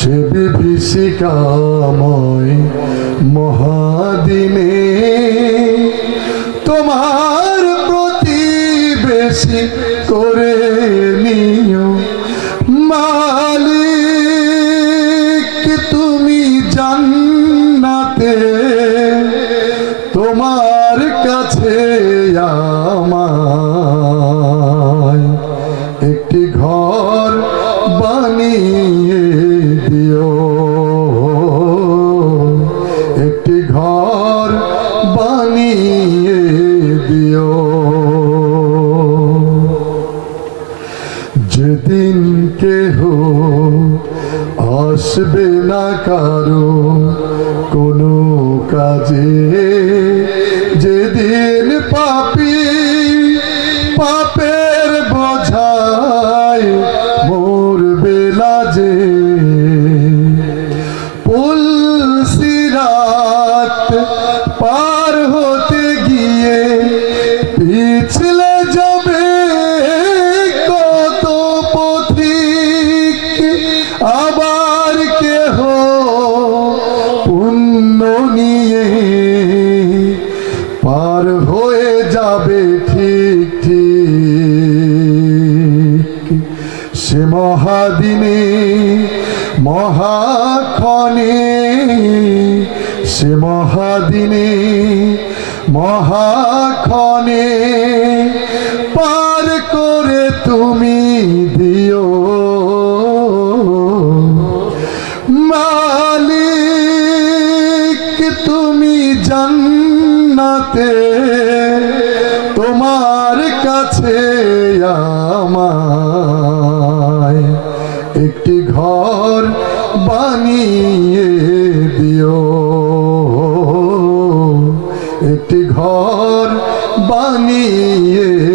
সে বিভীষিকাময় মহাদিনে তোমার প্রতিবেশী করে নিও। মালিক তুমি জান্নাতে তোমার কাছে আমায় একটি ঘর বানিয়ে দিও। যেদিন কেহ আসবে না কারও পুল সিরাত পার হতে গিয়ে পিছলে যাবে কত পথিক, আবার কেহ পুণ্য নিয়ে পার হয়ে যাবে ঠিক সে মহাদিনে, মহাক্ষণে। সে মহাদিনে, মহাক্ষণে। পার করে তুমি দিও। মালিক, তুমি জান্নাতে। তোমার কাছে বানিয়ে